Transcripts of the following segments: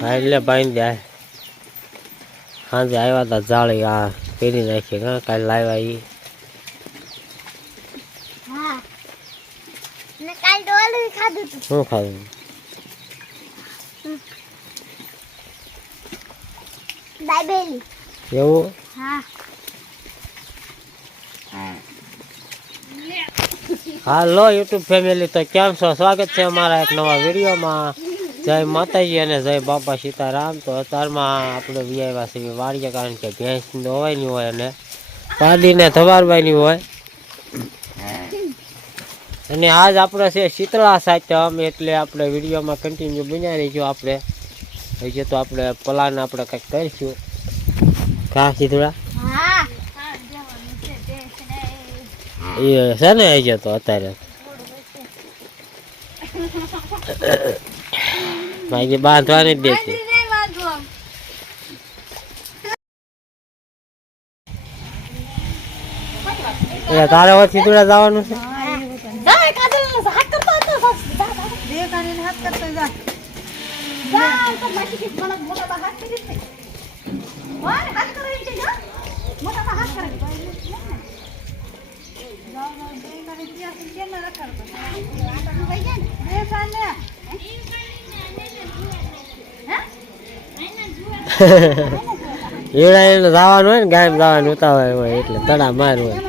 હા એટલે બાંધી દે સાંજે આવ્યા હતા જાળી આ પહેરી નાખી હા કાલે લાવ્યા તું. શું ખાધું? એવું? હા. હાલો યુટ્યુબ ફેમિલી તો કેમ છો? સ્વાગત છે અમારા એક નવા વિડીયોમાં. જય માતાજી અને જય બાપા સીતારામ. તો અત્યારમાં આપણે વીઆઈવાસી છીએ વાડીએ, કારણ કે ભેંસ દોવાયની હોય અને પાડીને ધવારવાની હોય. અને આજ આપણે છે શીતળા સાચમ એટલે આપણે વિડીયોમાં કન્ટિન્યુ બનાવી રહીશું આપણે. હજી તો આપણે પ્લાન આપણે કંઈક કરીશું. કા શીતળા? એ છે ને ગયો તો અત્યારે બાકી બાંધવાની જ દેતી તારે હવે ચીતુડા જવાનું છે મોટા હાથ કરી એવડા એને જવાનું હોય ને ગામ જવાનું ઉતાવળ હોય એટલે તડા માર હોય.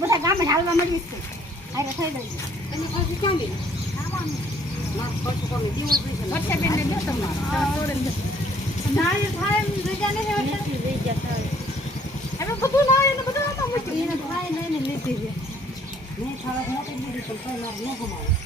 બધા ગામે હાલવા મળીશ છે. અરે થઈ ગયું નાળી થાય એમ જગ્યા નથી હોતી. હવે બધું નાળી ને બધું નહોતું મૂક્યું. એને થાય નહીં ને લીધી છે. મેં થાય મોટી દીધી પણ કોઈ મારે ન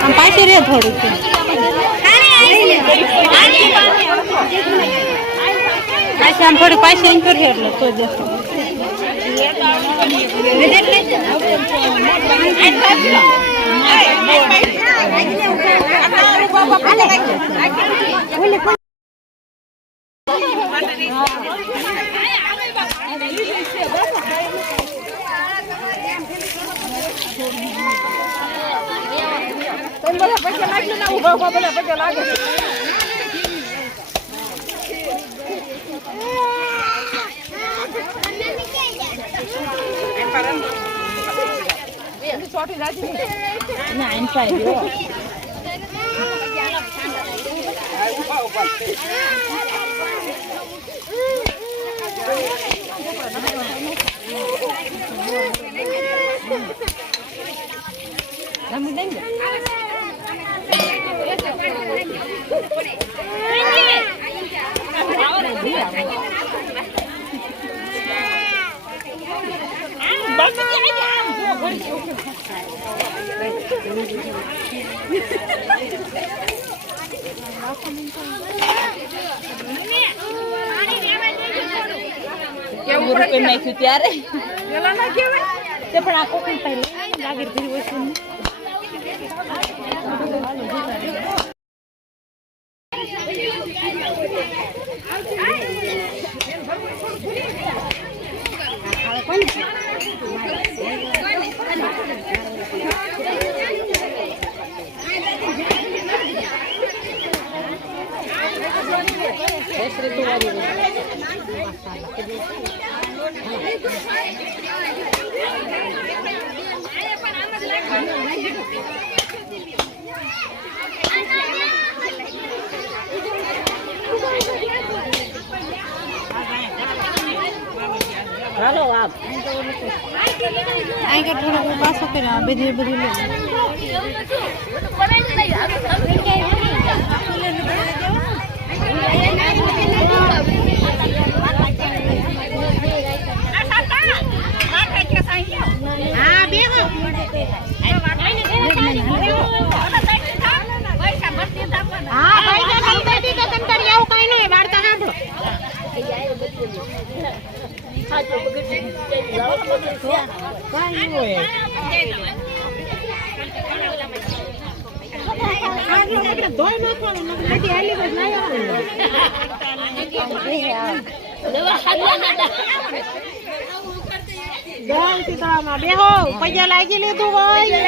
આમ પાછી રે થોડુંક પાછી દેખો ના એમ પાય કેવું રૂપિયા નાખ્યું ત્યારે પેલા ના કહેવાય તે પણ આ કોકણ પહેલા લાગી ધીરી વસ્તુ ચાલો આપ અહીં કે થોડુંક પાછો કર્યો બધી બધી લે હા બેહો હા ભાઈ તો તમે કહી દીધો તમે તારી આવું કઈ નહીં વાર્તા સાંભળો આટલો પૈસા લાગી લીધું હોય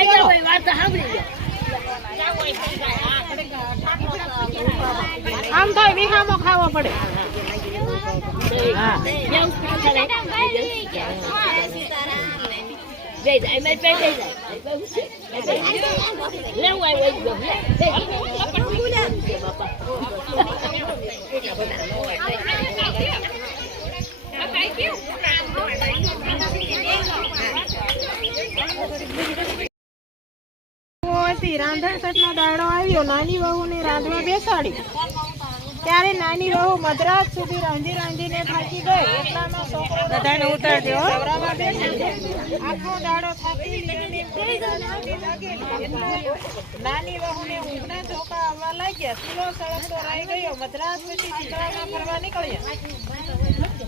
આમ બસ વિહામો ખાવો સીતામાં બેહો હોય આમ તો વીઘામાં ખાવો પડે હા રાંધણ સેટનો દાડો આવ્યો, નાની વહુને રાંધવા બેસાડી. ત્યારે નાની બહુ મદ્રાસ સુધી રાંધી રાંધીને થાકી ગઈ. એટલામાં છોકરો બધાને ઉતાર દો આખો દાડો થાકી નાની વહુને ઊંઘના ધોકા આવવા લાગ્યા. સુલો સળગતો રહી ગયો. મદ્રાસ સુધી ચિત્રામાં ફરવા નીકળ્યા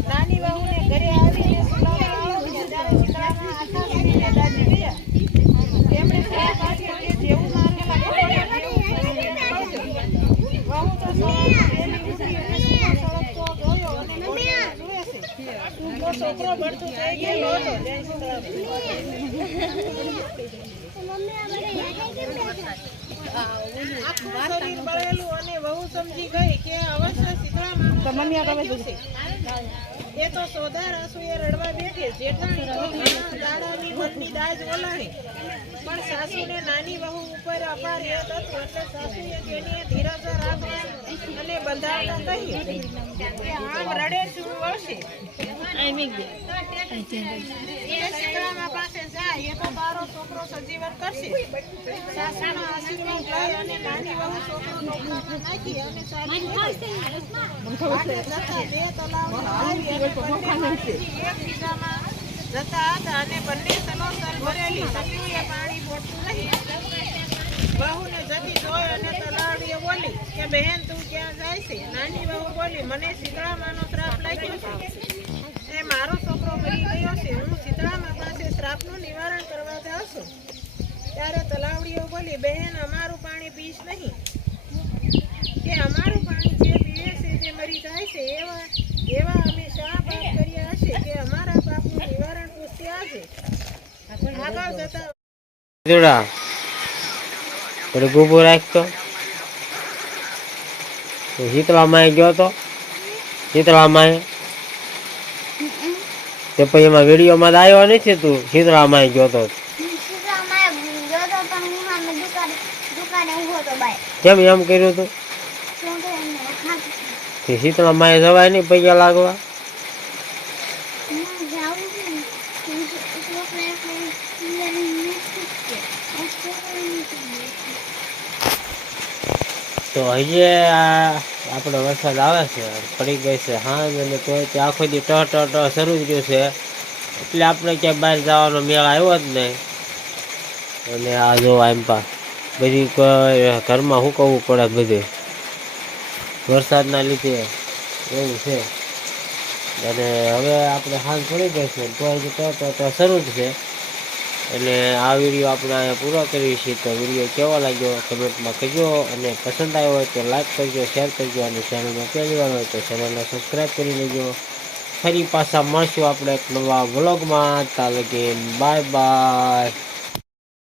નાની વહુને ઘરે આવીને સુલાવા આવ્યા ત્યારે ચિત્રામાં આખા સુધી દાજી ગયા તેમણે સલાહ કાઢી કે જેવું નાખેલા કપડાં વહુ તો સવારે વહેલી ઉઠી અને ચૂલો સળગતો જોયો અને ઘોડીને જુએ છે. તો છોકરો બળતું થઈ ગયેલો હતો જય સીતારામ. આખું શરીર બળેલું અને વહુ સમજી ગઈ કે અવશ્ય સીતારામનું છે. એ તો સોદા રાસુએ રડવા બેઠે જેઠાણી તો મનની દાજ ઓલાણી પણ સાસુને નાની વહુ ઉપર અપાર યાદ હતું એટલે સાસુએ તેની ધીરજ રાખવા અને બંધાવતા કહ્યું આમ રડે શું વળશે જતા હતા અને બંને સલોસલ ભરેલી પાણી પોટતું નહીં બહુને જતી જોઈ અને તલાવડીએ બોલી કે બહેન તું ક્યાં જાય છે નાની બહુ બોલી મને શીતળામાનો ત્રાપ લાગ્યો છે એ મારો છોકરો મરી ગયો છે હું શીતળામા પાસે શ્રાપનું નિવારણ કરવા જાઉં છું ત્યારે તલાવડીઓ બોલી બહેન અમારું પાણી પીશ નહીં કે અમારું પાણી જે પીવે છે તે મરી જાય છે એવા એવા અમે શા પાપ કર્યા હશે કે અમારા પાપનું નિવારણ પૂછતી આજે આગળ જતા જોડા. થોડું ઊભું રાખતો શીતળા માએ ગયો તો. શીતળા માએ તે પછી એમાં વિડીયોમાં આવ્યો નથી તું. શીતળા માએ ગયો તો કેમ એમ કર્યું તું? તે શીતળા માએ જવાય નહીં પૈસા લાગવા. તો હજી આ આપણો વરસાદ આવે છે, પડી ગઈ છે હાંજ અને કોઈ ત્યાં આખો દી ટહ ટહ ટહ શરૂ જ ગયું છે. એટલે આપણે ક્યાંય બહાર જવાનો મેળ આવ્યો જ નહીં. અને આ જો એમ પા, બધી ઘરમાં હુકવવું પડે બધે? વરસાદના લીધે એવું છે. અને હવે આપણે હાલ પડી ગઈ છે તો હજી તો શરૂ જ છે. અને આ વીડિયો આપણે અહીંયા પૂરો કરીએ છીએ. તો વીડિયો કેવો લાગ્યો કમેન્ટમાં કહેજો અને પસંદ આવ્યો હોય તો લાઈક કરજો, શેર કરજો અને ચેનલમાં પહેલી વાર હોય તો ચેનલને સબસ્ક્રાઈબ કરી લેજો. ફરી પાછા મળશું આપણે એક નવા વ્લોગમાં. તાલગીન બાય બાય.